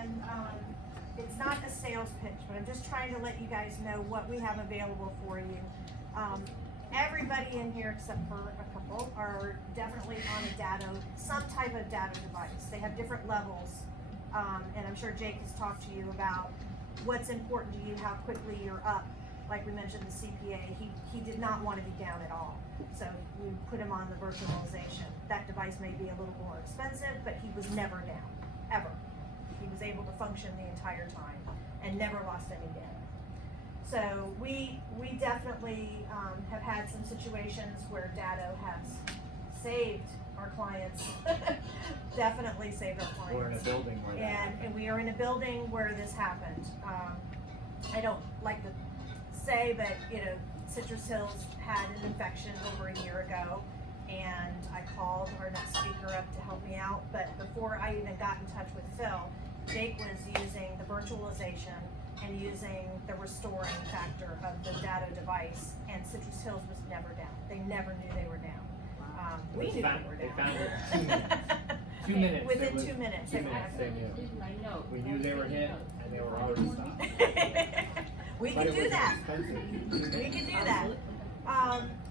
and it's not a sales pitch, but I'm just trying to let you guys know what we have available for you. Everybody in here except for a couple are definitely on some type of data device. They have different levels, and I'm sure Jake has talked to you about what's important to you, how quickly you're up. Like we mentioned, the CPA, he did not want to be down at all. So we put him on the virtualization. That device may be a little more expensive, but he was never down, ever. He was able to function the entire time and never lost any data. So we definitely have had some situations where Datto has saved our clients, definitely saved our clients. We're in a building where that happened. And we are in a building where this happened. I don't like to say, but Citrus Hills had an infection over a year ago, and I called our next speaker up to help me out. But before I even got in touch with Phil, Jake was using the virtualization and using the restoring factor of the Datto device, and Citrus Hills was never down. They never knew they were down. We knew they were down. They found it 2 minutes. Within 2 minutes. 2 minutes they knew. We knew they were hit, and they were already stopped. We can do that. We can do that.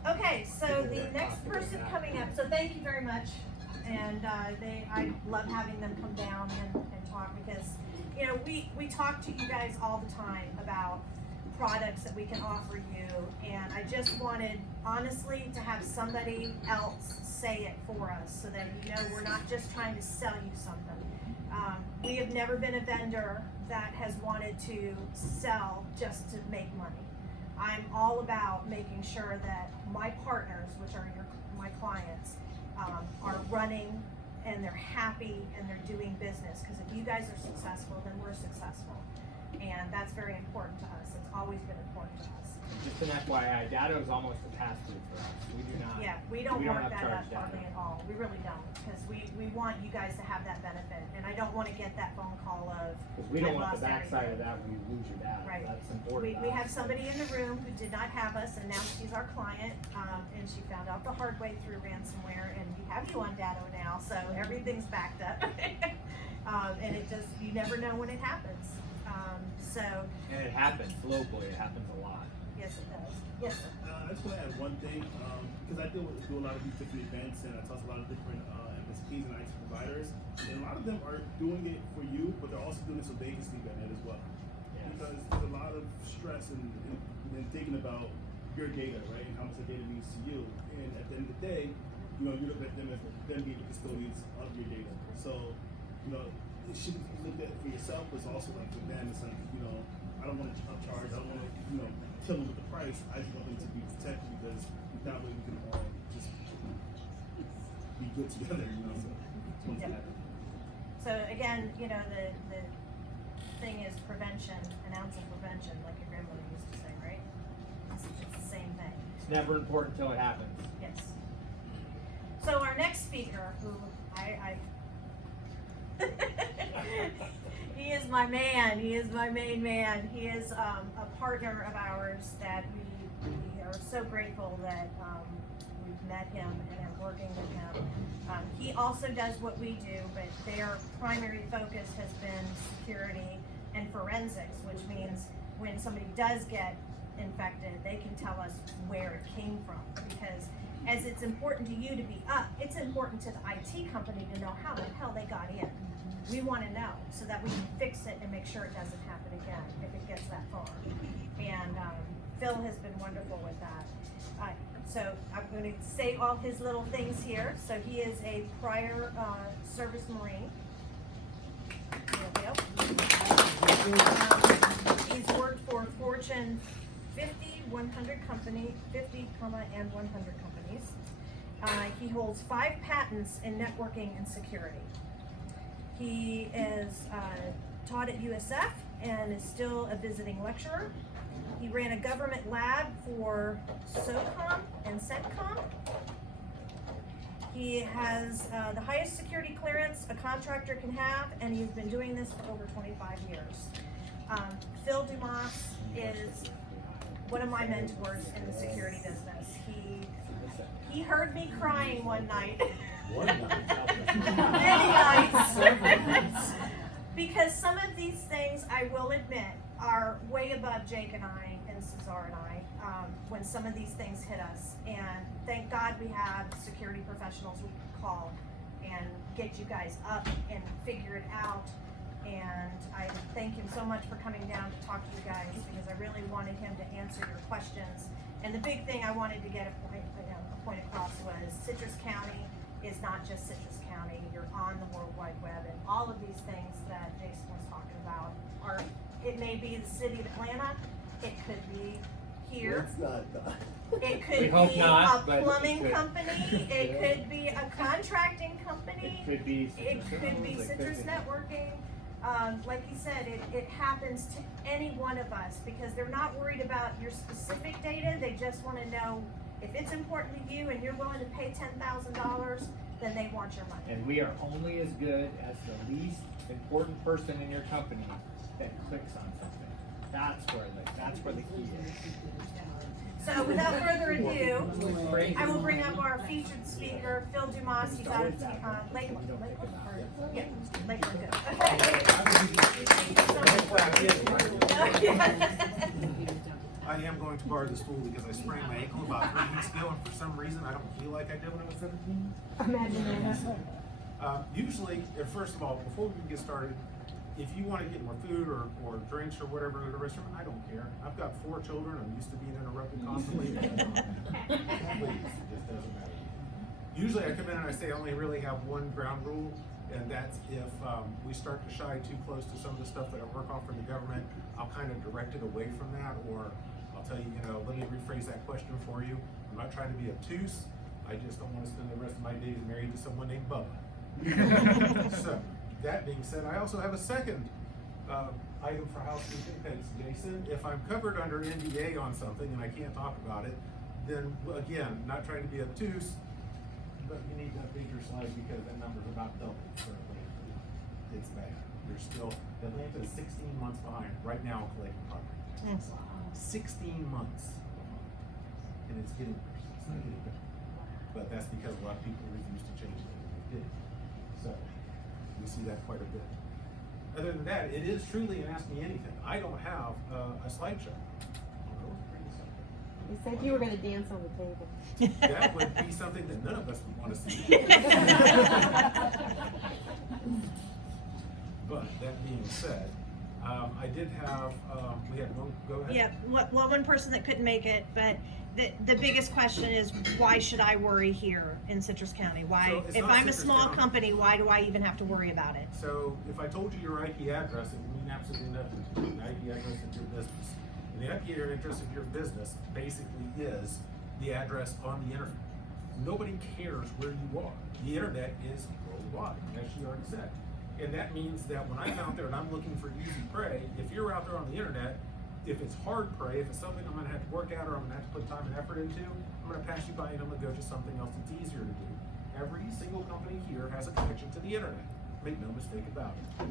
Okay, so the next person coming up, so thank you very much. And I love having them come down and talk, because we talk to you guys all the time about products that we can offer you, and I just wanted, honestly, to have somebody else say it for us so that we're not just trying to sell you something. We have never been a vendor that has wanted to sell just to make money. I'm all about making sure that my partners, which are my clients, are running and they're happy and they're doing business, because if you guys are successful, then we're successful, and that's very important to us. It's always been important to us. Just an FYI, Datto is almost a pass-through for us. We do not. Yeah, we don't work that up Datto hardly at all. We really don't, because we want you guys to have that benefit, and I don't want to get that phone call of, because we don't I want the lost backside everything. of that when you lose your data. Right. That's important. We have somebody in the room who did not have us, and now she's our client, and she found out the hard way through ransomware, and we have you on Datto now, so everything's backed up. And it just, you never know when it happens. And it happens locally. It happens a lot. Yes, it does. Yes, sir. I just want to add one thing, because I do a lot of these different events, and I talk to a lot of different MSPs and IT providers, and a lot of them are doing it for you, but they're also doing it so they can sleep at night as well. Yes. Because there's a lot of stress and thinking about your data, right, and how much the data means to you. And at the end of the day, you look at them as them being the custodians of your data. So, it should be looked at for yourself, but it's also like for them. It's like, I don't want to upcharge. I don't want to, kill them with the price. I just want them to be protected, because that way we can all just be good together. So, Yep. So again, the thing is prevention, an ounce of prevention, like your grandmother used to say, right? It's the same thing. It's never important until it happens. Yes. So our next speaker, who he is my man. He is my main man. He is a partner of ours that we are so grateful that we've met him and are working with him. He also does what we do, but their primary focus has been security and forensics, which means when somebody does get infected, they can tell us where it came from, because as it's important to you to be up, it's important to the IT company to know how the hell they got in. We want to know so that we can fix it and make sure it doesn't happen again if it gets that far. And Phil has been wonderful with that. So I'm going to say all his little things here. So he is a prior service Marine. There we go. He's worked for Fortune 50, 100 company, 50, and 100 companies. He holds 5 patents in networking and security. He is taught at USF and is still a visiting lecturer. He ran a government lab for SOCOM and CENTCOM. He has the highest security clearance a contractor can have, and he's been doing this for over 25 years. Phil DuMas is one of my mentors in the security business. He heard me crying one night. Many nights. Because some of these things, I will admit, are way above Jake and I and Cesar and I, when some of these things hit us. And thank God we have security professionals we can call and get you guys up and figure it out. And I thank him so much for coming down to talk to you guys, because I really wanted him to answer your questions. And the big thing I wanted to get a point across was Citrus County is not just Citrus County. You're on the World Wide Web, and all of these things that Jason was talking about are, it may be the city of Atlanta, it could be here. It's not done. It could We hope be not, a but it plumbing could. company, it could be a contracting company, It could be it Citrus could be Systems, it Citrus could be- Networking. Like he said, it happens to any one of us, because they're not worried about your specific data, they just wanna know if it's important to you and you're willing to pay $10,000, then they want your money. And we are only as good as the least important person in your company that clicks on something. That's where the key is. So without further ado, I will bring up our featured speaker, Phil DuMas. He's out of Lakeland. Yeah, Lakeland. I am going to borrow the stool because I sprained my ankle about 3 weeks ago, and for some reason I don't feel like I did when I was 17. Usually, first of all, before we can get started, if you want to get more food or drinks or whatever at a restaurant, I don't care. I've got 4 children. I'm used to being interrupted constantly. Please, it just doesn't matter. Usually I come in and I say I only really have one ground rule, and that's if we start to shy too close to some of the stuff that I work on from the government, I'll kind of direct it away from that, or I'll tell you, let me rephrase that question for you. I'm not trying to be obtuse. I just don't want to spend the rest of my days married to someone named Bubba. So, that being said, I also have a second item for housekeeping. Thanks, Jason. If I'm covered under NDA on something and I can't talk about it, then again, not trying to be obtuse, but you need to update your slide because that number's about double for Atlanta. It's bad. Atlanta is 16 months behind right now on collecting property. 16 months behind. And it's getting worse. It's not getting better. But that's because a lot of people refuse to change things. They did. So, we see that quite a bit. Other than that, it is truly an Ask Me Anything. I don't have a slideshow. You said you were gonna dance on the table. That would be something that none of us would want to see. But that being said, I did have, we had one, go ahead. Yeah, one person that couldn't make it, but the biggest question is, why should I worry here in Citrus County? Why, So it's if not I'm a Citrus small County. company, why do I even have to worry about it? So if I told you your IP address, it would mean absolutely nothing to you. The IP address of your business. And the IP address of your business basically is the address on the internet. Nobody cares where you are. The internet is worldwide, as she already said. And that means that when I'm out there and I'm looking for easy prey, if you're out there on the internet, if it's hard prey, if it's something I'm gonna have to work at or I'm gonna have to put time and effort into, I'm gonna pass you by and I'm gonna go to something else that's easier to do. Every single company here has a connection to the internet. Make no mistake about it.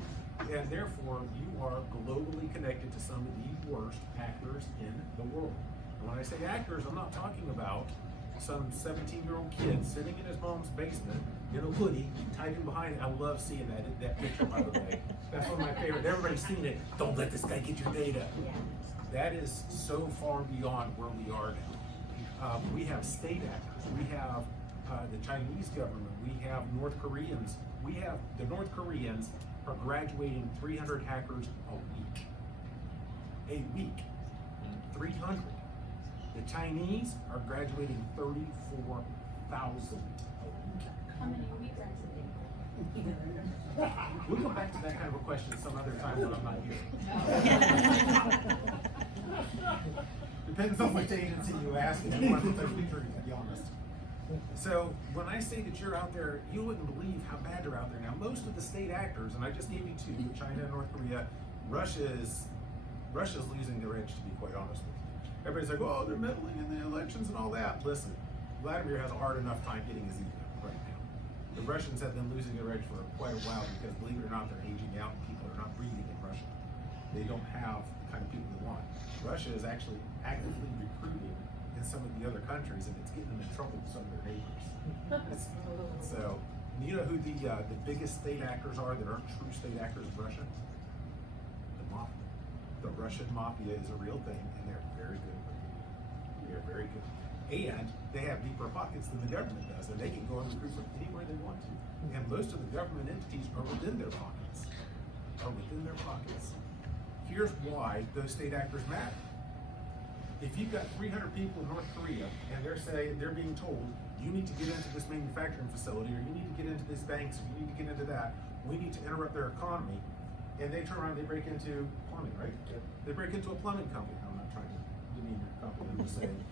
And therefore, you are globally connected to some of the worst actors in the world. And when I say actors, I'm not talking about some 17-year-old kid sitting in his mom's basement in a hoodie, typing behind it. I love seeing that picture, by the way. That's one of my favorite. Everybody's seen it. Don't let this guy get your data. That is so far beyond where we are now. We have state actors. We have the Chinese government. We have North Koreans. The North Koreans are graduating 300 hackers a week. A week. 300. The Chinese are graduating 34,000 a week. How many are we graduating? We'll go back to that kind of a question some other time when I'm not here. Depends on which agency you ask and you want to tell you the truth, to be honest. So when I say that you're out there, you wouldn't believe how bad they're out there now. Most of the state actors, and I just gave you 2, China and North Korea, Russia's losing their edge, to be quite honest with you. Everybody's like, oh, they're meddling in the elections and all that. Listen, Vladimir has a hard enough time getting his ego right now. The Russians have been losing their edge for quite a while because, believe it or not, they're aging out and people are not breeding in Russia. They don't have the kind of people they want. Russia is actually actively recruiting in some of the other countries, and it's getting them in trouble with some of their neighbors. So You know who the biggest state actors are that aren't true state actors in Russia? The mafia. The Russian mafia is a real thing, and they're very good. They're very good. And they have deeper pockets than the government does, and they can go and recruit from anywhere they want to. And most of the government entities are within their pockets. Here's why those state actors matter. If you've got 300 people in North Korea, and they're being told, you need to get into this manufacturing facility, or you need to get into these banks, or you need to get into that, we need to interrupt their economy, and they turn around and they break into plumbing, right? Yep. They break into a plumbing company. I'm not trying to demean your company, I'm just saying.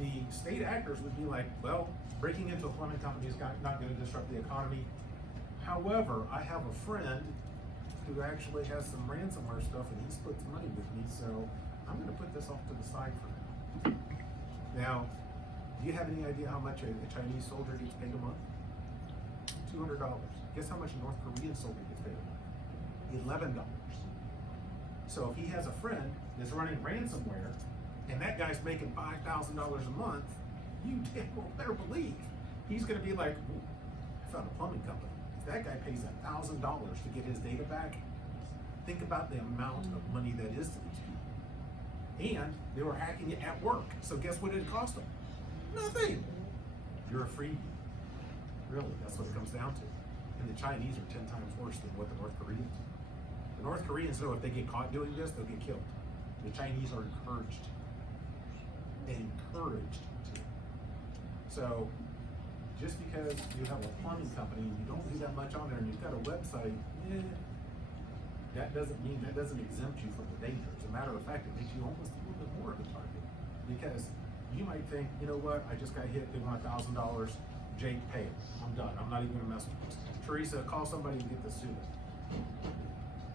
The state actors would be like, well, breaking into a plumbing company is not going to disrupt the economy. However, I have a friend who actually has some ransomware stuff, and he splits money with me, so I'm going to put this off to the side for now. Now, do you have any idea how much a Chinese soldier gets paid a month? $200. Guess how much a North Korean soldier gets paid a month? $11. So if he has a friend that's running ransomware, and that guy's making $5,000 a month, you damn well better believe he's going to be like, I found a plumbing company. If that guy pays $1,000 to get his data back, think about the amount of money that is to these people. And they were hacking it at work. So guess what it cost them? Nothing. You're a freebie. Really, that's what it comes down to. And the Chinese are 10 times worse than what the North Koreans do. The North Koreans know if they get caught doing this, they'll get killed. The Chinese are encouraged to. So, just because you have a plumbing company and you don't do that much on there and you've got a website, that doesn't exempt you from the danger. As a matter of fact, it makes you almost a little bit more of a target. Because you might think, you know what, I just got hit, they want $1,000, Jake, pay it. I'm done, I'm not even gonna mess with this. Teresa, call somebody and get this suited.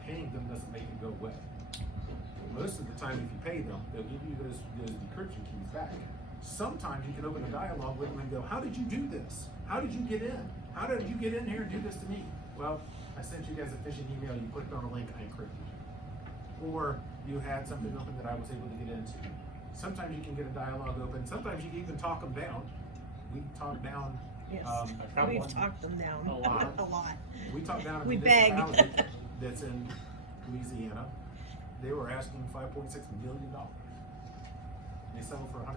Paying them doesn't make it go away. Most of the time, if you pay them, they'll give you those decryption keys back. Sometimes you can open a dialogue with them and go, how did you do this? How did you get in? How did you get in here and do this to me? Well, I sent you guys a phishing email, you clicked on a link, I encrypted you. Or you had something open that I was able to get into. Sometimes you can get a dialogue open, sometimes you can even talk them down. We talk down. Yes, got we've one. talked them down. A lot. A lot. We talked down a We beg. municipality that's in Louisiana. They were asking $5.6 million. They settled for $110,000.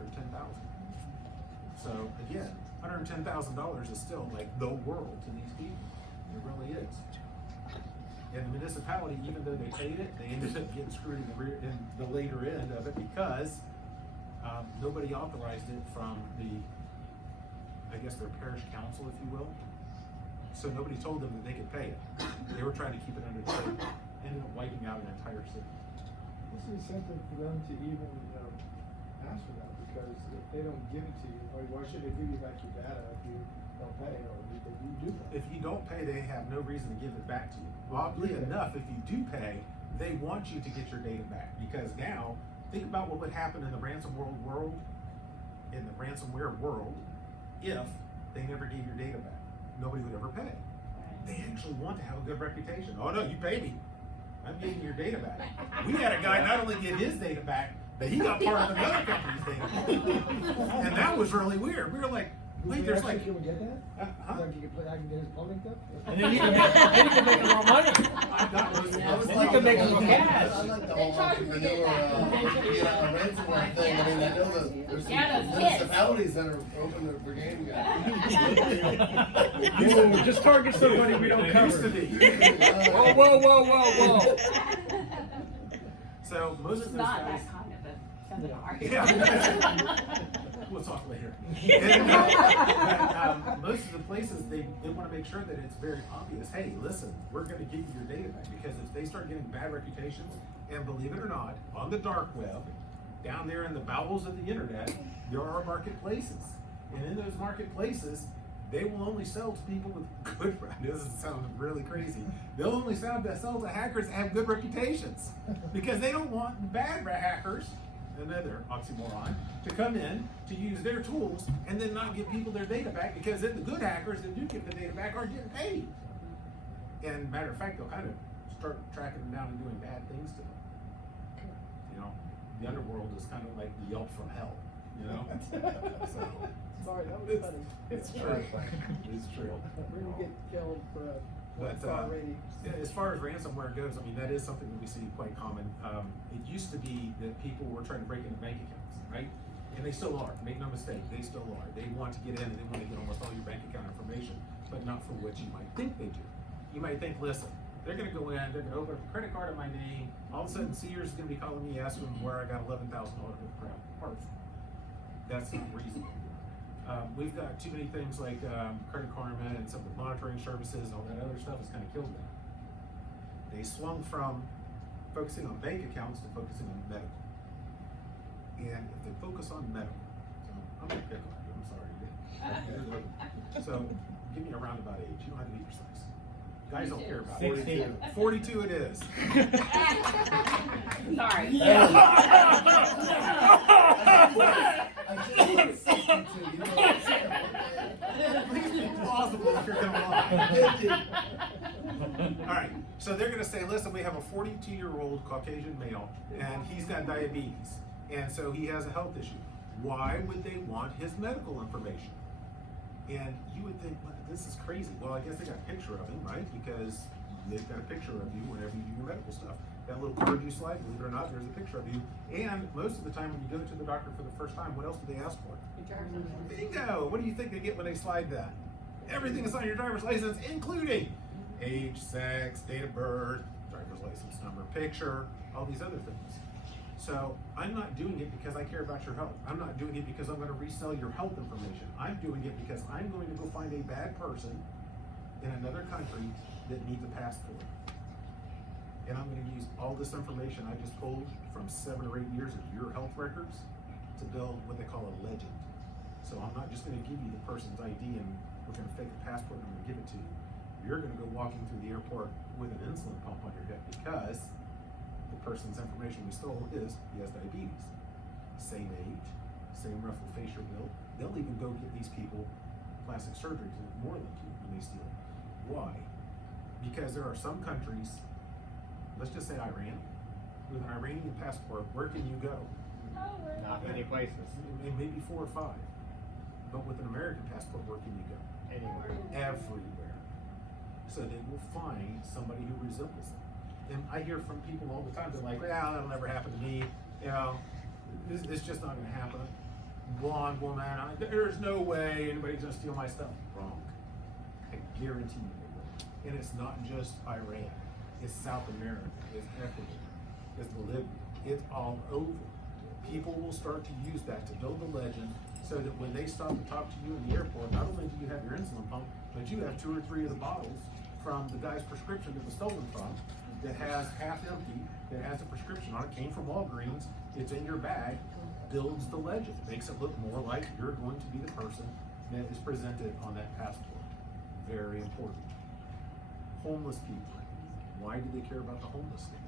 So again, $110,000 is still like the world to these people. It really is. And the municipality, even though they paid it, they ended up getting screwed in the later end of it because nobody authorized it from I guess their parish council, if you will. So nobody told them that they could pay it. They were trying to keep it under the table. Ended up wiping out an entire city. What's the incentive for them to even ask for that? Because if they don't give it to you, or why should they give you back your data if you don't pay, or if you do pay? If you don't pay, they have no reason to give it back to you. Oddly enough, if you do pay, they want you to get your data back. Because now, think about what would happen in the ransomware world, if they never gave your data back. Nobody would ever pay. They actually want to have a good reputation. Oh no, you pay me. I'm getting your data back. We had a guy not only get his data back, but he got part of another company's data. And that was really weird. We were like, wait, there's like, Can we get that? huh? Like I can get his plumbing stuff? And then you can make more money. Then you can make more cash. I like the whole entrepreneur, ransomware thing. I mean, I know that there's some municipalities that are open to brigade guys. You will just target somebody we don't It used to cover. be. Whoa. So most of those Not guys. that kind of a seminar. Yeah. We'll talk later. Most of the places, they want to make sure that it's very obvious. Hey, listen, we're going to give you your data back, because if they start getting bad reputations, and believe it or not, on the dark web, down there in the bowels of the internet, there are marketplaces, and in those marketplaces, they will only sell to people with good. This sounds really crazy. They'll only sell to hackers that have good reputations, because they don't want bad hackers, another oxymoron, to come in to use their tools and then not give people their data back, because then the good hackers that do get the data back aren't getting paid. And matter of fact, they'll kind of start tracking them down and doing bad things to them. You know, the underworld is kind of like the Yelp from hell. You know, so Sorry, that was funny. It's true. It's true. We're gonna get killed for a But, one-star rating. as far as ransomware goes, I mean, that is something that we see quite common. It used to be that people were trying to break into bank accounts, right? And they still are, make no mistake, they still are. They want to get in and they want to get almost all your bank account information, but not for what you might think they do. You might think, listen, they're gonna go in, they're gonna open up a credit card in my name, all of a sudden Sears is gonna be calling me asking where I got $11,000 worth of crap parts. That's not reasonable. We've got too many things like Credit Karma and some of the monitoring services and all that other stuff has kind of killed them. They swung from focusing on bank accounts to focusing on medical. And if they focus on medical, so I'm gonna pick on you, I'm sorry. So give me a roundabout age, you don't have to be precise. Guys don't care about it. 62. 42 it is. Sorry. I just hit 62, you know what I'm saying? Please be plausible if you're gonna lie. Alright, so they're gonna say, listen, we have a 42-year-old Caucasian male, and he's got diabetes, and so he has a health issue. Why would they want his medical information? And you would think, well, this is crazy. Well, I guess they got a picture of him, right? Because they've got a picture of you whenever you do your medical stuff. That little card you slide, believe it or not, there's a picture of you. And most of the time when you go to the doctor for the first time, what else do they ask for? Bingo! What do you think they get when they slide that? Everything is on your driver's license, including age, sex, date of birth, driver's license number, picture, all these other things. So I'm not doing it because I care about your health. I'm not doing it because I'm going to resell your health information. I'm doing it because I'm going to go find a bad person in another country that needs a passport. And I'm going to use all this information I just pulled from 7 or 8 years of your health records to build what they call a legend. So I'm not just going to give you the person's ID and we're going to fake a passport and I'm going to give it to you. You're going to go walking through the airport with an insulin pump on your hip because the person's information we stole is he has diabetes. Same age, same roughly facial build. They'll even go get these people plastic surgery to look more like you when they steal. Why? Because there are some countries, let's just say Iran, with an Iranian passport, where can you go? Not many places. Maybe 4 or 5. But with an American passport, where can you go? Anywhere. Everywhere. So they will find somebody who resembles them. And I hear from people all the time, they're like, well, that'll never happen to me. You know, it's just not gonna happen. Blonde woman, there's no way anybody's gonna steal my stuff. Wrong. I guarantee you they will. And it's not just Iran. It's South America, it's Ecuador, it's Bolivia, it's all over. People will start to use that to build a legend so that when they stop to talk to you in the airport, not only do you have your insulin pump, but you have 2 or 3 of the bottles from the guy's prescription that was stolen from, that has half empty, that has a prescription on it, came from Walgreens, it's in your bag, builds the legend, makes it look more like you're going to be the person that is presented on that passport. Very important. Homeless people. Why do they care about the homeless thing?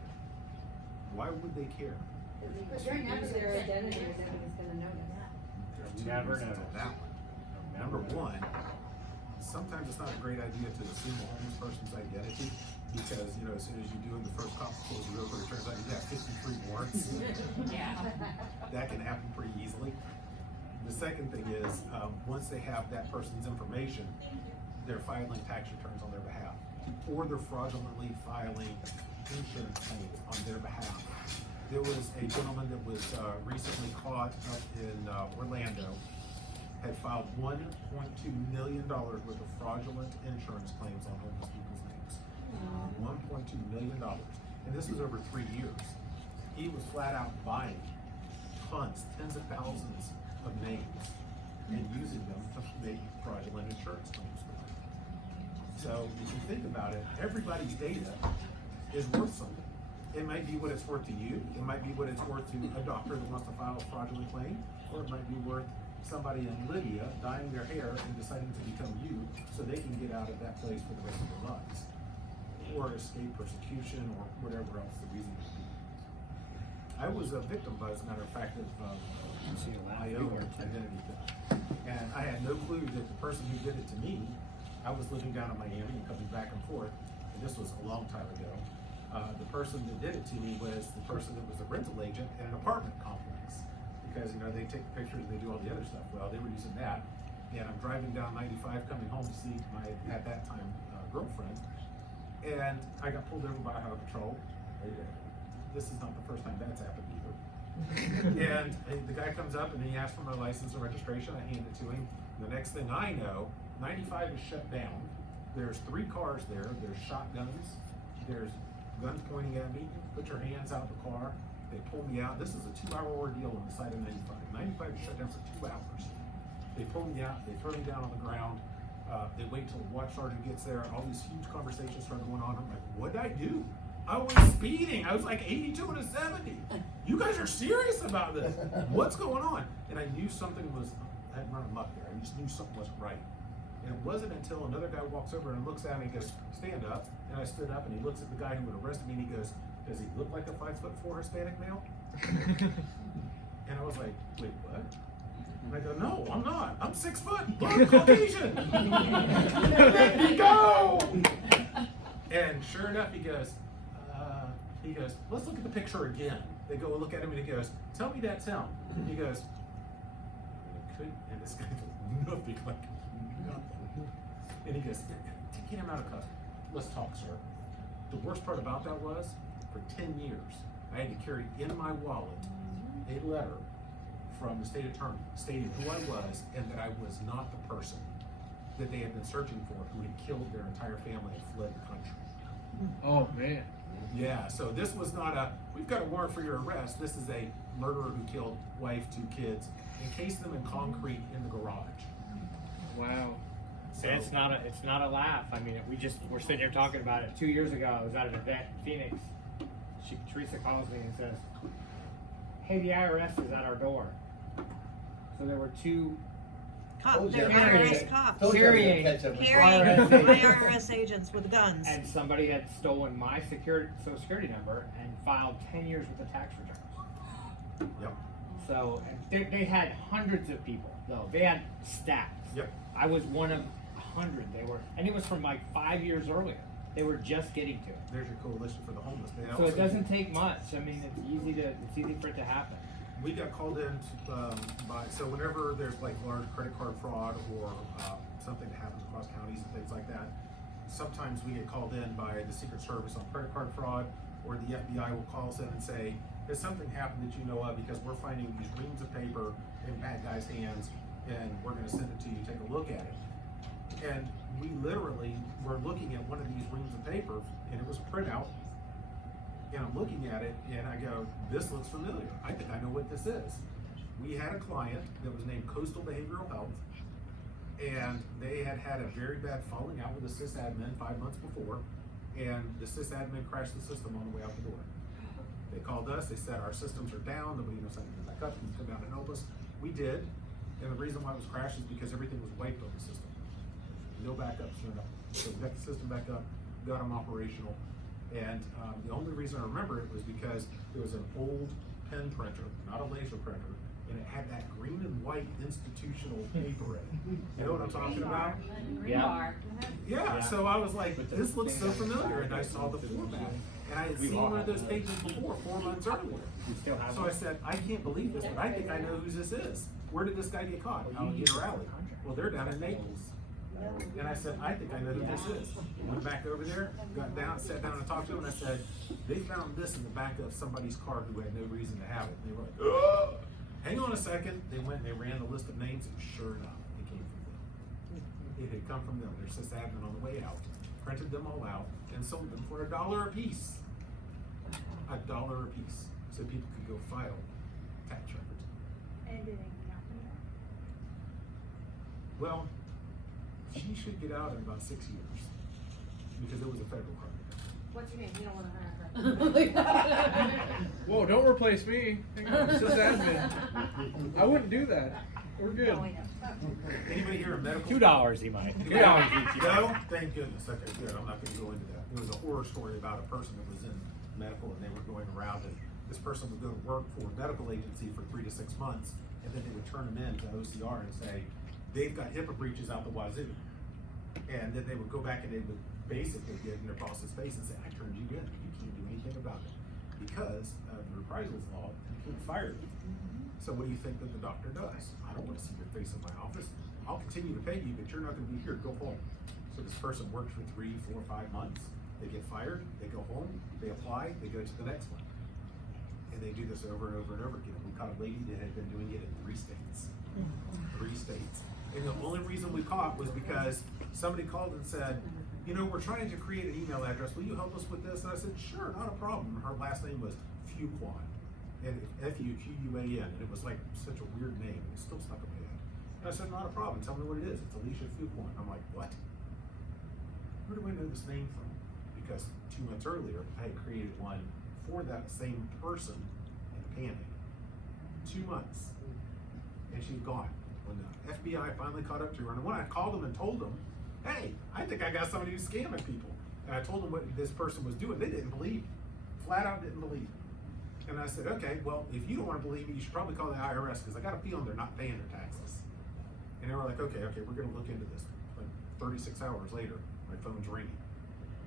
Why would they care? Because their identity is everyone's gonna notice. There's 2 Never reasons know. on that one. Number 1, sometimes it's not a great idea to assume a homeless person's identity because, you know, as soon as you do in the first couple pulls you over, it turns out you got 53 warrants. Yeah. That can happen pretty easily. The second thing is, once they have that person's information, they're filing tax returns on their behalf, or they're fraudulently filing insurance claims on their behalf. There was a gentleman that was recently caught up in Orlando, had filed $1.2 million worth of fraudulent insurance claims on homeless people's names. $1.2 million. And this was over 3 years. He was flat out buying tons, tens of thousands of names and using them to make fraudulent insurance claims for them. So if you think about it, everybody's data is worth something. It might be what it's worth to you, it might be what it's worth to a doctor that wants to file a fraudulent claim, or it might be worth somebody in Libya dyeing their hair and deciding to become you so they can get out of that place for the rest of their lives, or escape persecution, or whatever else the reason may be. I was a victim, as a matter of fact, of my own identity theft. And I had no clue that the person who did it to me, I was living down in Miami and coming back and forth, and this was a long time ago. The person that did it to me was the person that was a rental agent in an apartment complex. Because, you know, they take the pictures, they do all the other stuff. Well, they were using that, and I'm driving down 95 coming home to see my, at that time, girlfriend, and I got pulled over by Highway Patrol. This is not the first time that's happened either. And the guy comes up and he asks for my license and registration. I hand it to him. The next thing I know, 95 is shut down. There's 3 cars there. There's shotguns. There's guns pointing at me. Put your hands out the car. They pull me out. This is a 2-hour ordeal on the side of 95. 95 is shut down for 2 hours. They pull me out. They throw me down on the ground. They wait till the watch sergeant gets there. All these huge conversations start going on. I'm like, what did I do? I was speeding. I was like 82 and a 70. You guys are serious about this. What's going on? And I knew something was, I had run amok there. I just knew something wasn't right. And it wasn't until another guy walks over and looks at me and goes, stand up. And I stood up and he looks at the guy who would arrest me and he goes, does he look like a 5'4" Hispanic male? And I was like, wait, what? And I go, no, I'm not. I'm 6 foot. I'm Caucasian. Let me go. And sure enough, he goes, let's look at the picture again. They go look at him and he goes, tell me that's him. And he goes, and this guy goes, nothing like nothing. And he goes, get him out of custody. Let's talk, sir. The worst part about that was, for 10 years, I had to carry in my wallet a letter from the state attorney stating who I was and that I was not the person that they had been searching for who had killed their entire family and fled the country. Oh man. Yeah, so this was not a, we've got a warrant for your arrest. This is a murderer who killed wife, 2 kids, encased them in concrete in the garage. Wow. So, It's not a laugh. I mean, we're sitting here talking about it. 2 years ago, I was at an event in Phoenix. Teresa calls me and says, hey, the IRS is at our door. So there were 2 They're IRS cops. Syrian Carrying IRS agents with guns. and somebody had stolen my Social Security number and filed 10 years worth of tax returns. yep, So and they had hundreds of people, though. They had staff. yep. I was one of 100. And it was from like 5 years earlier. They were just getting to it. There's your coalition for the homeless. They So also- it doesn't take much. I mean, it's easy for it to happen. We got called in so whenever there's like large credit card fraud or something that happens across counties and things like that, sometimes we get called in by the Secret Service on credit card fraud, or the FBI will call us in and say, has something happened that you know of, because we're finding these reams of paper in bad guys' hands and we're gonna send it to you, take a look at it. And we literally were looking at one of these reams of paper and it was a printout. And I'm looking at it and I go, this looks familiar. I think I know what this is. We had a client that was named Coastal Behavioral Health, and they had had a very bad falling out with a sysadmin 5 months before, and the sysadmin crashed the system on the way out the door. They called us, they said our systems are down, nobody knows how to get back up, can you come down and help us? We did, and the reason why it was crashed is because everything was wiped on the system. No backup, sure enough. So we got the system back up, got them operational. And the only reason I remember it was because it was an old pen printer, not a laser printer, and it had that green and white institutional paper in it. You know what I'm talking about? Green Yeah. bar. Yeah, so I was like, this looks so familiar, and I saw the format. And I had seen one of those pages before, 4 months earlier. We still have So I said, I can't believe this, but I think I know who this is. Where did this guy get caught? Alligator Alley. Well, they're down in Naples. And I said, I think I know who this is. Went back over there, got down, sat down and talked to him, and I said, they found this in the back of somebody's car who had no reason to have it. And they were like, ugh. Hang on a second. They went and they ran the list of names, and sure enough, it came from them. It had come from them. Their sysadmin on the way out, printed them all out, and sold them for $1 a piece. $1 a piece. So people could go file tax records. And did anything happen? Well, she should get out in about 6 years because it was a federal crime. What's your name? You don't wanna hurt her. Whoa, don't replace me. Hang on, this is admin. I wouldn't do that. We're good. Anybody here in medical? $2 he might. $2 each. No? Thank goodness. Okay, good. I'm not gonna go into that. There was a horror story about a person that was in medical and they were going around and this person would go to work for a medical agency for 3 to 6 months and then they would turn them in to OCR and say, they've got HIPAA breaches out the wazoo. And then they would go back and they would basically get in their boss's face and say, I turned you in, you can't do anything about it. Because of the reprisals law, you can't fire them. So what do you think that the doctor does? I don't want to see your face in my office. I'll continue to pay you, but you're not gonna be here, go home. So this person works for 3, 4, 5 months, they get fired, they go home, they apply, they go to the next one. And they do this over and over and over again. We caught a lady that had been doing it in 3 states. 3 states. And the only reason we caught was because somebody called and said, you know, we're trying to create an email address. Will you help us with this? And I said, sure, not a problem. Her last name was Fuquan. And Fuquan. And it was like such a weird name. It still stuck in my head. And I said, not a problem. Tell me what it is. It's Alicia Fuquan. I'm like, what? Where do I know this name from? Because 2 months earlier, I had created one for that same person in Panning. 2 months. And she's gone. When the FBI finally caught up to her, and when I called them and told them, hey, I think I got somebody who's scamming people. And I told them what this person was doing. They didn't believe me. Flat out didn't believe me. And I said, okay, well, if you don't want to believe me, you should probably call the IRS because I got a feeling they're not paying their taxes. And they were like, okay, we're going to look into this. Like 36 hours later, my phone's ringing.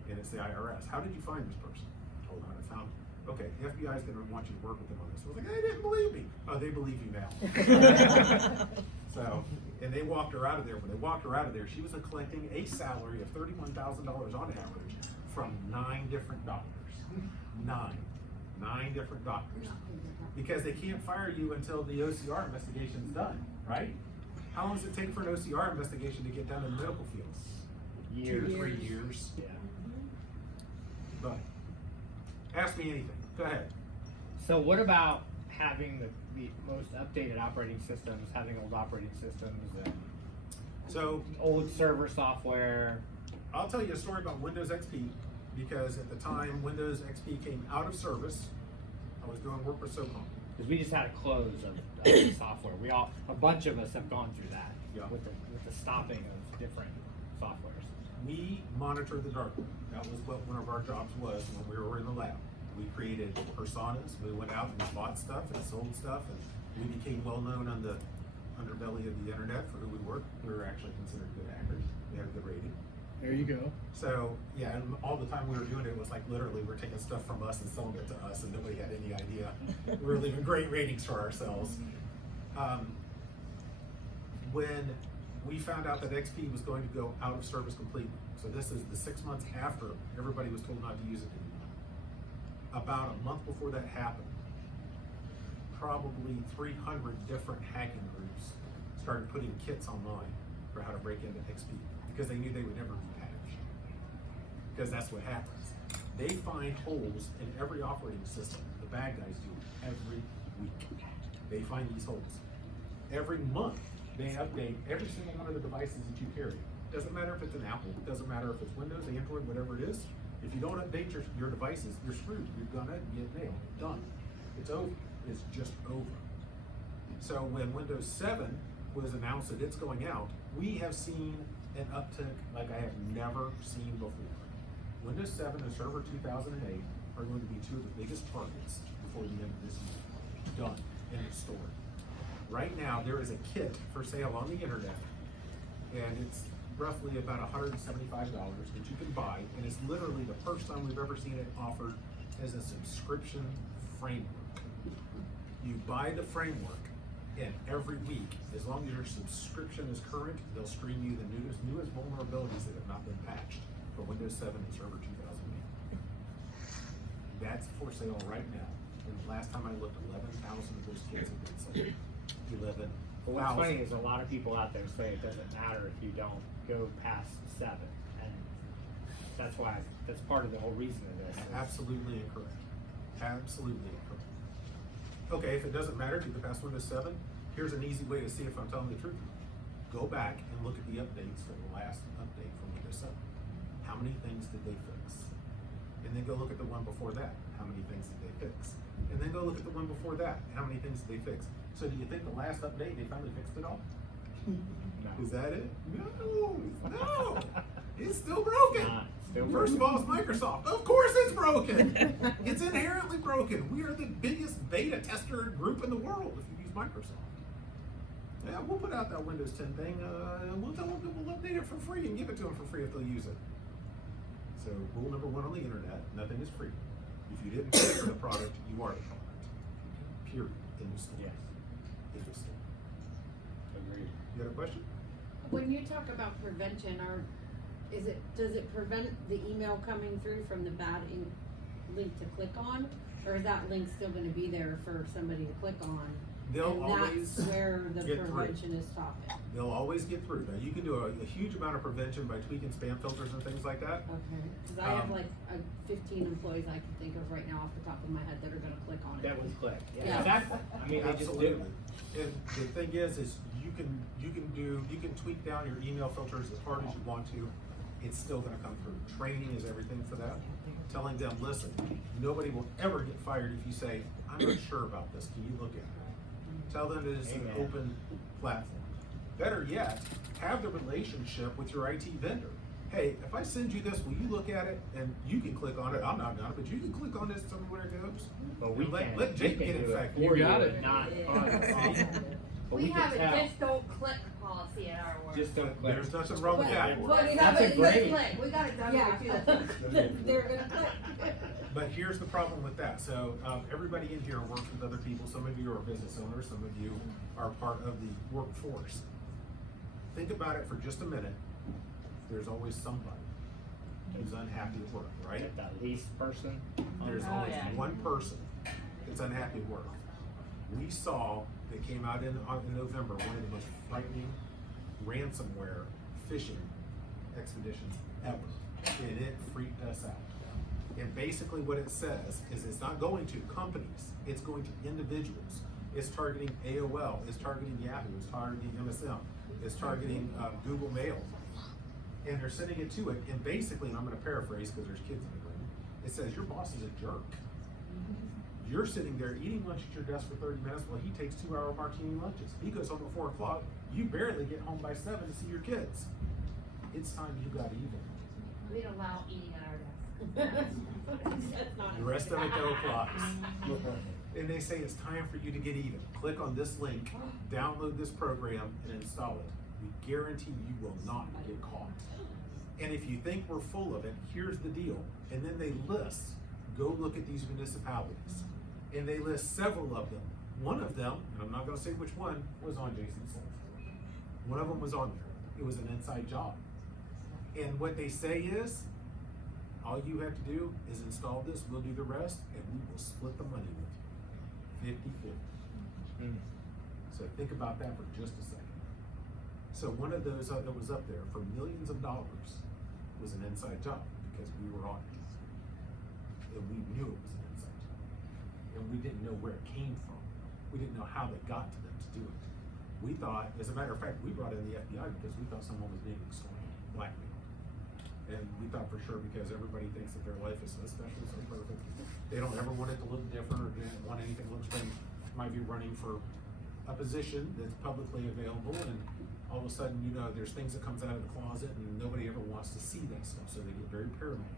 And it's the IRS. How did you find this person? I told them how I found them. Okay, the FBI is going to want you to work with them on this. I was like, they didn't believe me. Oh, they believe you now. So, and they walked her out of there. When they walked her out of there, she was collecting a salary of $31,000 on average from 9 different doctors. 9 different doctors. Because they can't fire you until the OCR investigation is done, right? How long does it take for an OCR investigation to get done in the medical field? Years. 2 to 3 years. Yeah. But ask me anything. Go ahead. So what about having the most updated operating systems, having old operating systems and So old server software? I'll tell you a story about Windows XP because at the time Windows XP came out of service, I was doing work for SOCOM. Because we just had a close of software. A bunch of us have gone through that. Yeah. With the stopping of different softwares. We monitored the dark web. That was what one of our jobs was when we were in the lab. We created personas. We went out and we bought stuff and sold stuff, and we became well known on the underbelly of the internet for who we were. We were actually considered good hackers. We had a good rating. There you go. So yeah, and all the time we were doing it was like literally we're taking stuff from us and selling it to us, and nobody had any idea. We were leaving great ratings for ourselves. When we found out that XP was going to go out of service completely, so this is the 6 months after everybody was told not to use it anymore. About a month before that happened, probably 300 different hacking groups started putting kits online for how to break into XP because they knew they would never be patched. Because that's what happens. They find holes in every operating system. The bad guys do every week. They find these holes. Every month, they update every single one of the devices that you carry. Doesn't matter if it's an Apple, doesn't matter if it's Windows, Android, whatever it is. If you don't update your devices, you're screwed. You're gonna get nailed. Done. It's over. It's just over. So when Windows 7 was announced that it's going out, we have seen an uptick like I have never seen before. Windows 7 and Server 2008 are going to be 2 of the biggest targets before the end of this year. Done. End of story. Right now, there is a kit for sale on the internet, and it's roughly about $175 that you can buy, and it's literally the first time we've ever seen it offered as a subscription framework. You buy the framework, and every week, as long as your subscription is current, they'll stream you the newest vulnerabilities that have not been patched for Windows 7 and Server 2008. That's for sale right now. And the last time I looked, 11,000 of those kits have been sold. 11,000. But what's funny is a lot of people out there say it doesn't matter if you don't go past 7, and that's part of the whole reason of this. Absolutely incorrect. Absolutely incorrect. Okay, if it doesn't matter if you go past Windows 7, here's an easy way to see if I'm telling the truth. Go back and look at the updates for the last update from Windows 7. How many things did they fix? And then go look at the one before that. How many things did they fix? And then go look at the one before that. How many things did they fix? So do you think the last update they finally fixed it all? No. Is that it? No. It's still broken. First of all, it's Microsoft. Of course it's broken. It's inherently broken. We are the biggest beta tester group in the world if you use Microsoft. Yeah, we'll put out that Windows 10 thing. We'll tell them we'll update it for free and give it to them for free if they'll use it. So rule number 1 on the internet, nothing is free. If you didn't pay for the product, you are the product. Period. End of story. Yes. End of story. Agreed. You got a question? When you talk about prevention, does it prevent the email coming through from the bad link to click on? Or is that link still gonna be there for somebody to click on? They'll And always that's where the get through. prevention is stopping. They'll always get through. Now, you can do a huge amount of prevention by tweaking spam filters and things like that. Okay, cause I have like 15 employees I can think of right now off the top of my head that are gonna click on it. That was click. Yeah. That's, I mean, they just do. Absolutely. And the thing is you can tweak down your email filters as hard as you want to. It's still gonna come through. Training is everything for that. Telling them, listen, nobody will ever get fired if you say, I'm not sure about this, can you look at it? Tell them it is an Amen. open platform. Better yet, have the relationship with your IT vendor. Hey, if I send you this, will you look at it? And you can click on it, I'm not gonna, but you can click on this and tell me where it goes. But we And let can't- Jake we get can do it infected. for You got you, it. Not us. But We can have a tell. just don't click policy at our work. Just don't click. There's nothing wrong with that. But we That's have a it great- click. We got it done Yeah. They're gonna click. But here's the problem with that. So everybody in here works with other people. Some of you are business owners. Some of you are part of the workforce. Think about it for just a minute. There's always somebody who's unhappy at work, right? Get that least person. There's Oh, always yeah. one person that's unhappy at work. We saw that came out in November one of the most frightening ransomware phishing expeditions ever, and it freaked us out. And basically what it says is it's not going to companies, it's going to individuals. It's targeting AOL, it's targeting Yahoo, it's targeting MSM, it's targeting Google Mail. And they're sending it to it, and basically, and I'm gonna paraphrase because there's kids in the room, it says your boss is a jerk. You're sitting there eating lunch at your desk for 30 minutes while he takes 2-hour martini lunches. He goes home at 4 o'clock, you barely get home by 7 to see your kids. It's time you got even. We don't allow eating at our desk. That's not The rest of it go clocks. And they say it's time for you to get even. Click on this link, download this program, and install it. We guarantee you will not get caught. And if you think we're full of it, here's the deal. And then they list, go look at these municipalities. And they list several of them. One of them, and I'm not gonna say which one, was on Jason's list. One of them was on there. It was an inside job. And what they say is, all you have to do is install this, we'll do the rest, and we will split the money with you. 50-50. So think about that for just a second. So one of those that was up there for millions of dollars was an inside job because we were on it. And we knew it was an inside job. And we didn't know where it came from. We didn't know how they got to them to do it. We thought, as a matter of fact, we brought in the FBI because we thought someone was being extorted, blackmailed. And we thought for sure because everybody thinks that their life is so special, so perfect. They don't ever want it to look different or they don't want anything to look strange. Might be running for a position that's publicly available and all of a sudden, you know, there's things that comes out of the closet and nobody ever wants to see that stuff, so they get very paranoid.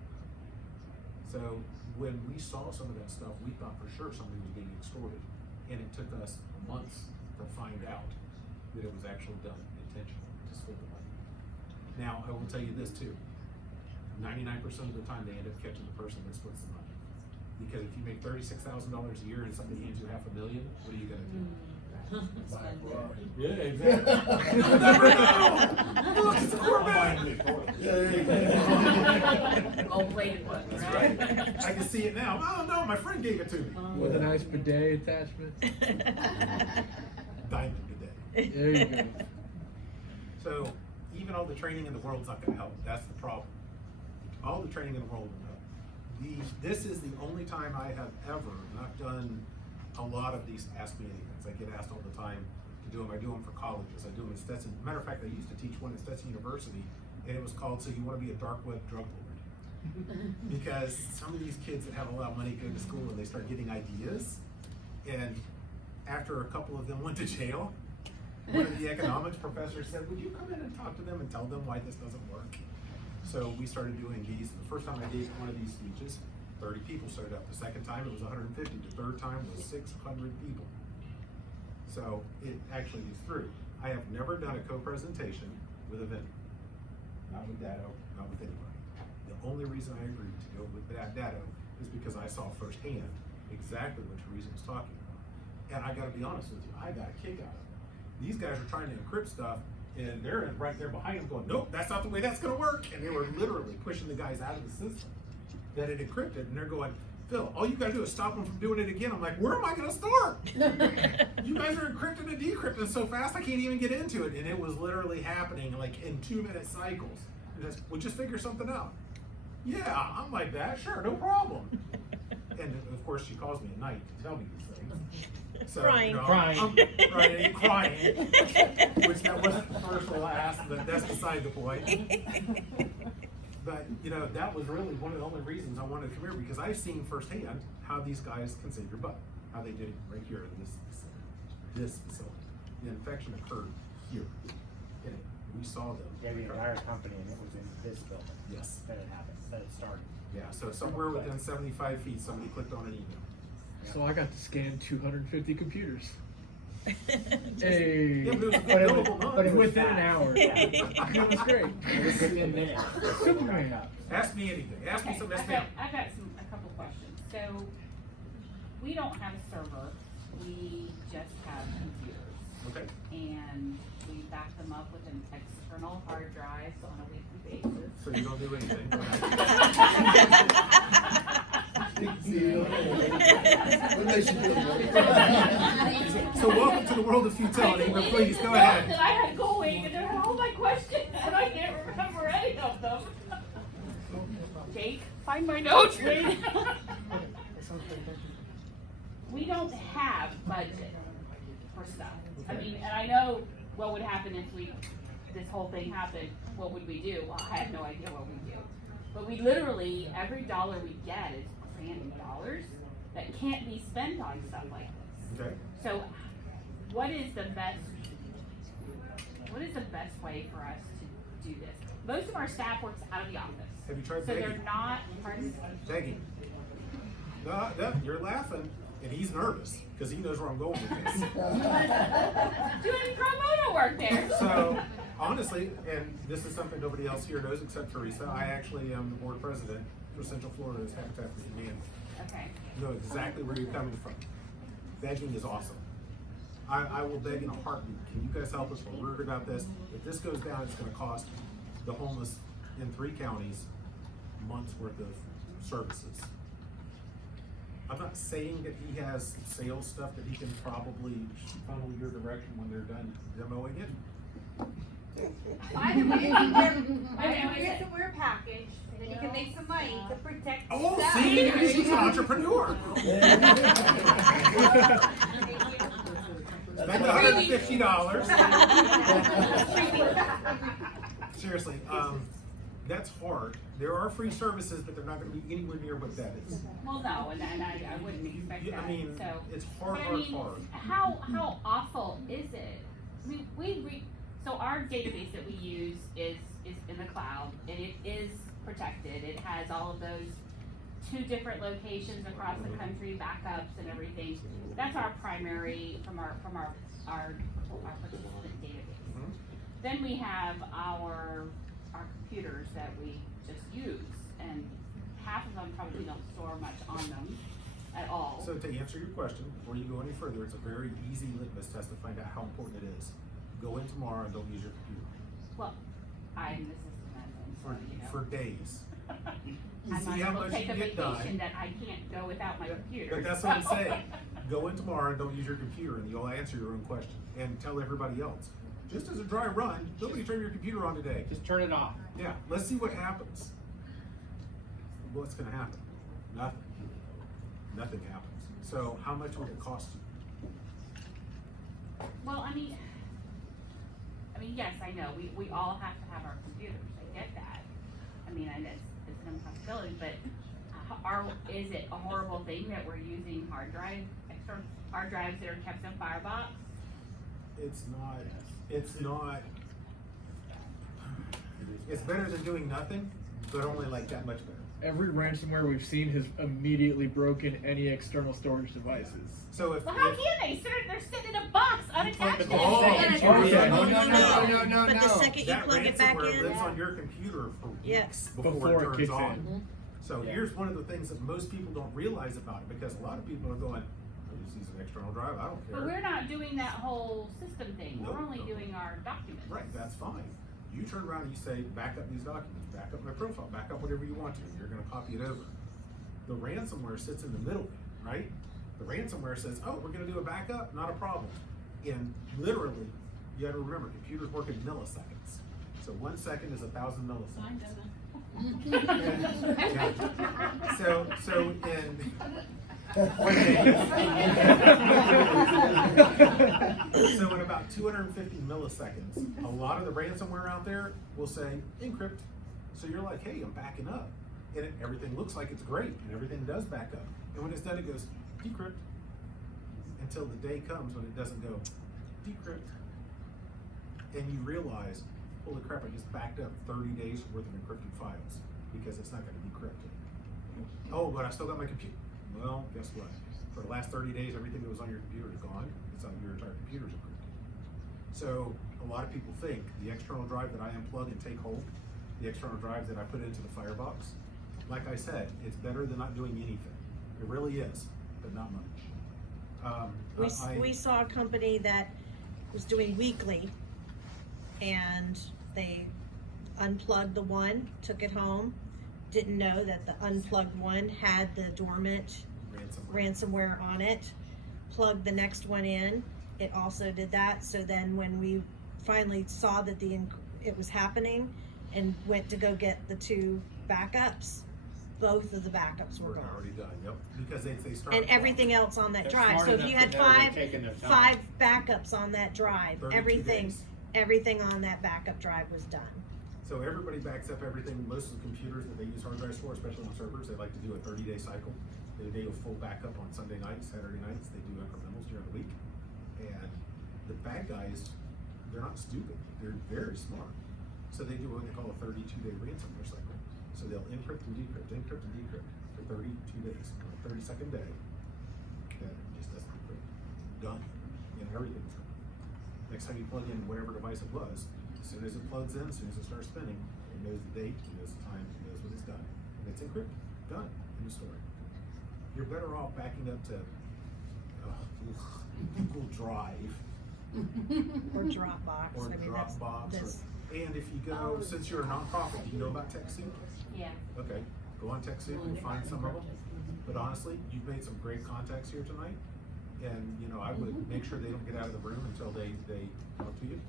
So when we saw some of that stuff, we thought for sure somebody was being extorted. And it took us months to find out that it was actually done intentionally to split the money. Now, I will tell you this too. 99% of the time they end up catching the person that splits the money. Because if you make $36,000 a year and somebody hands you $500,000, what are you gonna do? Buy a Ferrari. Yeah, exactly. You never know! Look, it's a Corvette! Yeah, there you go. Gold-plated one, That's right? right. I can see it now. Oh no, my friend gave it to me. With a nice bidet attachment. Diamond today. There you go. So even all the training in the world's not gonna help. That's the problem. All the training in the world will help. This is the only time I have ever not done a lot of these Ask Me Anythings. I get asked all the time to do them. I do them for colleges. I do them in Stetson. Matter of fact, I used to teach one at Stetson University, and it was called "So You Want to Be a Dark Web Drug Lord?" Because some of these kids that have a lot of money go to school and they start getting ideas, and after a couple of them went to jail, one of the economics professors said, "Would you come in and talk to them and tell them why this doesn't work?" So we started doing these. The first time I gave one of these speeches, 30 people showed up. The second time it was 150. The third time was 600 people. So it actually is through. I have never done a co-presentation with a vendor. Not with Datto, not with anybody. The only reason I agreed to go with Datto is because I saw firsthand exactly what Teresa was talking about. And I gotta be honest with you, I got a kick out of it. These guys are trying to encrypt stuff And they're right there behind him going, nope, that's not the way that's gonna work. And they were literally pushing the guys out of the system that had encrypted. And they're going, Phil, all you gotta do is stop them from doing it again. I'm like, where am I gonna start? You guys are encrypting and decrypting so fast I can't even get into it. And it was literally happening like in 2-minute cycles. And we'll just figure something out. Yeah, I'm like that, sure, no problem. And of course she calls me at night to tell me these things. So, Crying. you know, Crying. I'm crying, which that wasn't the first or last, but that's beside the point. But, you know, that was really one of the only reasons I wanted to come here, because I've seen firsthand how these guys can save your butt. How they did it right here in this facility. The infection occurred here. And we saw them. Yeah, the entire company, and it was in this building. Yes. That it happened, that it started. Yeah, so somewhere within 75 feet, somebody clicked on an email. So I got to scan 250 computers. Hey, Yeah, but it was a good But it was- billable month. but it was within an fast. hour. It was great. It was within minutes. Superman. Ask me anything. Ask me Okay, something. I've got a couple questions. So, we don't have a server, we just have computers. Okay. And we back them up with an external hard drives on a weekly basis. So you don't do anything. What makes you feel good? So welcome to the world of futility, but please go That ahead. I had going, and there were all my questions, and I can't remember any of them. Jake, find my notes. We don't have budget for stuff. I mean, and I know what would happen if this whole thing happened, what would we do? Well, I have no idea what we do. But we literally, every dollar we get is random dollars that can't be spent on stuff like this. Okay. So, what is the best way for us to do this? Most of our staff works out of the office. Have you tried So they're begging? not, pardon? Begging. No, you're laughing, and he's nervous because he knows where I'm going with this. Doing pro bono work there. So, honestly, and this is something nobody else here knows except Teresa, I actually am the board president for Central Florida's Habitat for Humanity. Okay. You know exactly where you're coming from. Begging is awesome. I will beg in a heartbeat. Can you guys help us? We're worried about this. If this goes down, it's going to cost the homeless in 3 counties months worth of services. I'm not saying that he has sales stuff that he can probably funnel your direction when they're done demoing it. By the way, it's a weird package, and then you can make some money to protect Oh, yourself. see, she's an entrepreneur. Spend $150. Seriously, that's hard. There are free services, but they're not going to be anywhere near what that is. Well, no, and I wouldn't expect Yeah, that. I mean, So, it's hard, but I hard, mean, hard. how awful is it? I mean, so our database that we use is in the cloud, and it is protected. It has all of those 2 different locations across the country, backups and everything. That's our primary from our participant database. Mhm. Then we have our computers that we just use, and half of them probably don't store much on them at all. So to answer your question, before you go any further, it's a very easy litmus test to find out how important it is. Go in tomorrow and don't use your computer Well, I'm the system admin, so you know. for days. I see might how as well much take you a get done. vacation that I can't go without my computer. But that's what I'm so. saying. Go in tomorrow and don't use your computer, and you'll answer your own question and tell everybody else. Just as a dry run, nobody turn your computer on today. Just turn it off. Yeah, let's see what happens. What's going to happen? Nothing. Nothing happens. So how much would it cost you? Well, I mean, yes, I know, we all have to have our computers, I get that. I mean, and it's an impossibility, but is it a horrible thing that we're using external hard drives that are kept in Firebox? It's not. It's better than doing nothing, but only like that much better. Every ransomware we've seen has immediately broken any external storage devices. So if, Well, how can they? They're sitting in a box unattached to Oh, anything. okay. No. But the second you that plug it back ransomware in, lives on your computer for weeks Yes. before Before it it turns kicks on. in. So Yeah. here's one of the things that most people don't realize about it, because a lot of people are going, just use an external drive, I don't care. But we're not doing that whole system thing, we're No, only no. doing our documents. Right, that's fine. You turn around and you say, back up these documents, back up my profile, back up whatever you want to, you're gonna copy it over. The ransomware sits in the middle, right? The ransomware says, oh, we're gonna do a backup, not a problem. And literally, you gotta remember, computers work in milliseconds. So 1 second is 1,000 milliseconds. Mine doesn't. Yeah. So in so in about 250 milliseconds, a lot of the ransomware out there will say encrypt. So you're like, hey, I'm backing up, and everything looks like it's great, and everything does back up. And when it's done, it goes decrypt until the day comes when it doesn't go decrypt, and you realize, holy crap, I just backed up 30 days worth of encrypted files because it's not going to decrypt it. Oh, but I still got my computer. Well, guess what? For the last 30 days, everything that was on your computer is gone. It's on your entire computer's encrypted. So a lot of people think the external drive that I unplug and take home, the external drive that I put into the firebox, like I said, it's better than not doing anything. It really is, but not much. We saw a company that was doing weekly, and they unplugged the one, took it home, didn't know that the unplugged one had the dormant ransomware on it, plugged the next one in, it also did that. So then when we finally saw that it was happening and went to go get the 2 backups, both of the backups were gone. Already done, yep, because they start. And everything else on that They're drive. smart So if enough you to had know they're taking their time. 5 backups on that drive, 32 days. everything on that backup drive was done. So everybody backs up everything. Most of the computers that they use hard drives for, especially on servers, they like to do a 30-day cycle. They do a full backup on Sunday nights, Saturday nights. They do incrementals during the week. And the bad guys, they're not stupid. They're very smart. So they do what they call a 32-day ransomware cycle. So they'll encrypt and decrypt for 32 days. On the 32nd day, that just doesn't encrypt. Done. And everything's gone. Next time you plug in whatever device it was, as soon as it plugs in, as soon as it starts spinning, it knows the date, it knows the time, it knows when it's done. And it's encrypted. Done. End of story. You're better off backing up to Google Drive Or Dropbox. or I mean, that's- Dropbox. that's- And if you go, since you're a nonprofit, do you know about TechSoup? Yeah. Okay, go on TechSoup and find some of them. But honestly, you've made some great contacts here tonight. And, you know, I would make sure they don't get out of the room until they talk to you.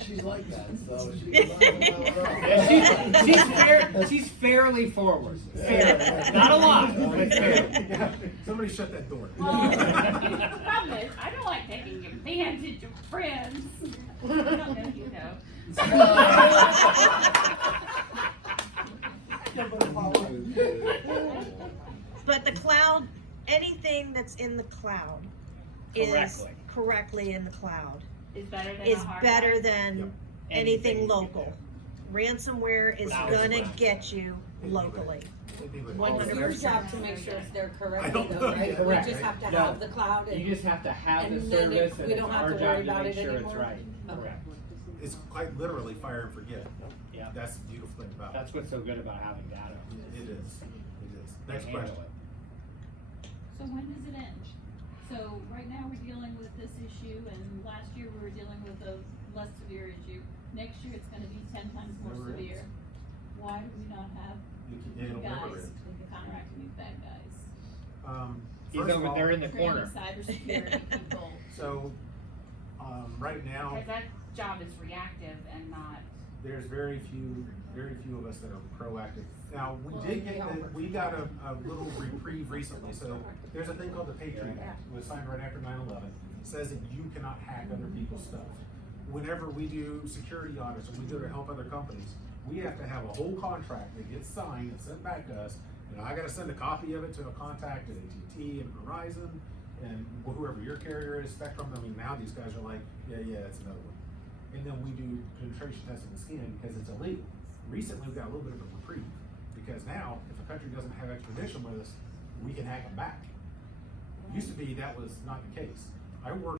She's like that, so she's Yeah, she's fairly forward. Fair. Not a lot, but fair. Yeah. Somebody shut that door. Well, the problem is, I don't like taking advantage of friends. I don't know, you know. But the cloud, anything that's in the cloud is correctly in the cloud Is better than is a hard better drive? than Yep. anything you can local. Ransomware is Without gonna explaining. get you locally. Anyway. 100%. It's your job to make sure it's there I correctly don't though, know. right? Correct. We just have to No. have the cloud You and, just have to have the and then service, we and it's don't have our to job worry to about make it sure it's anymore? right. Okay. Correct. It's quite literally fire and forget. Yeah. That's the beautiful thing about it. That's what's so good about having data. It is. It is. They Next handle question. it. So when does it end? So right now we're dealing with this issue, and last year we were dealing with a less severe issue. Next year it's gonna be 10 times more Never ends. severe. Why do we not have It'll never guys end. counteracting these bad guys? He's First of over all, there in the Training corner. cybersecurity people. So, right now, Because that job is reactive and not. there's very few of us that are proactive. Now, we got a little reprieve recently, so there's a thing called the Patriot Act, it was signed right after 9/11. It says that you cannot hack other people's stuff. Whenever we do security audits, or we do to help other companies, we have to have a whole contract that gets signed and sent back to us. And I gotta send a copy of it to a contact at AT&T and Verizon, and whoever your carrier is, Spectrum. I mean, now these guys are like, yeah, that's another one. And then we do penetration testing the skin because it's illegal. Recently, we got a little bit of a reprieve because now, if a country doesn't have extradition with us, we can hack them back. Used to be that was not the case. I worked